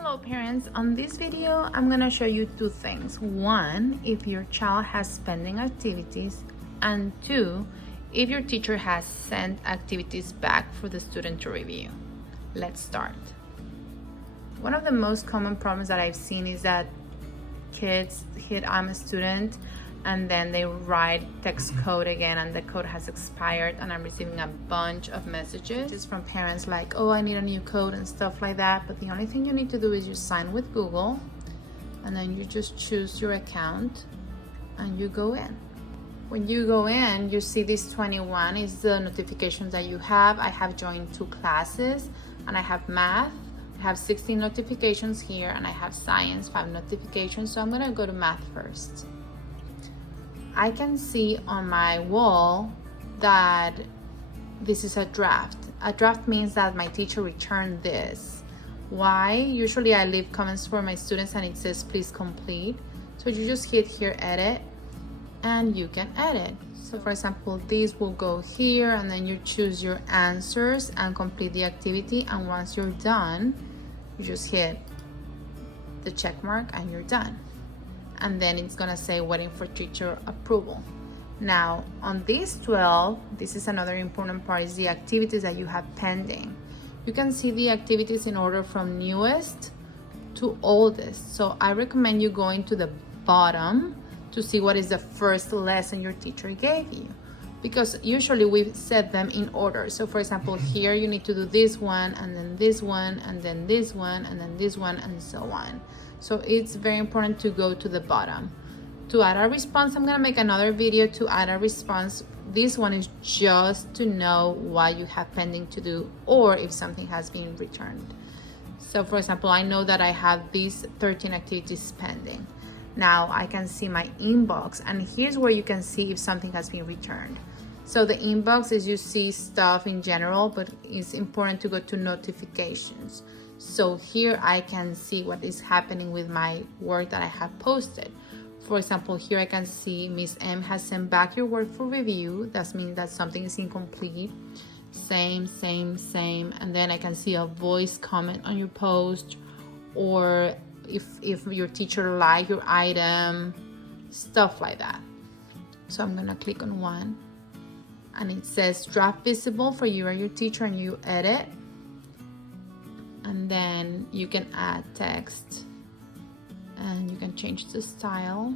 Hello parents, on this video I'm gonna show you two things. One, if your child has pending activities, and two, if your teacher has sent activities back for the student to review. Let's start. One of the most common problems that I've seen is that kids hit I'm a student and then they write text code again and the code has expired, and I'm receiving a bunch of messages from parents like, oh, I need a new code and stuff like that. But the only thing you need to do is you sign with Google and then you just choose your account and you go in. When you go in, you see this 21 is the notifications that you have. I have joined 2 classes and I have math. I have 16 notifications here, and I have science 5 notifications. So I'm gonna go to math first. I can see on my wall that this is a draft. A draft means that my teacher returned this. Why? Usually I leave comments for my students and it says please complete. So you just hit here, edit, and you can edit. So for example, these will go here and then you choose your answers and complete the activity. And once you're done, you just hit the check mark and you're done. And then it's gonna say waiting for teacher approval. Now on these 12, this is another important part, is the activities that you have pending. You can see the activities in order from newest to oldest. So I recommend you going to the bottom to see what is the first lesson your teacher gave you, because usually we set them in order. So for example, here you need to do this one and then this one and then this one and then this one and so on. So it's very important to go to the bottom. To add a response, I'm gonna make another video to add a response. This one is just to know what you have pending to do or if something has been returned. So for example, I know that I have these 13 activities pending. Now I can see my inbox, and here's where you can see if something has been returned. So the inbox is you see stuff in general, but it's important to go to notifications. So here I can see what is happening with my work that I have posted. For example, here I can see Miss M has sent back your work for review. That means that something is incomplete. Same. And then I can see a voice comment on your post, or if your teacher liked your item, stuff like that. So I'm gonna click on one and it says draft visible for you or your teacher, and you edit. And then you can add text and you can change the style.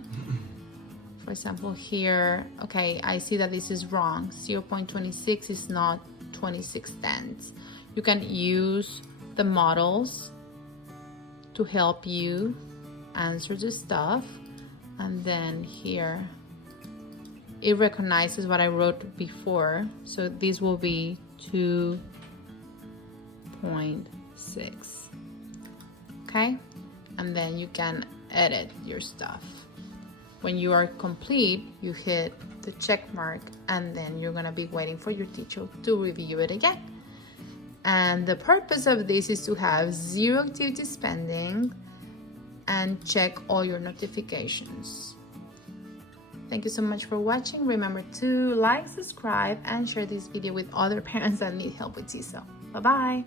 For example, here, okay, I see that this is wrong. 0.26 is not 26/10. You can use the models to help you answer the stuff. And then here, it recognizes what I wrote before. So this will be 2.6. Okay, and then you can edit your stuff. When you are complete, you hit the check mark, and then you're gonna be waiting for your teacher to review it again. And the purpose of this is to have 0 activities pending and check all your notifications. Thank you so much for watching. Remember to like, subscribe, and share this video with other parents that need help with Seesaw. Bye-bye.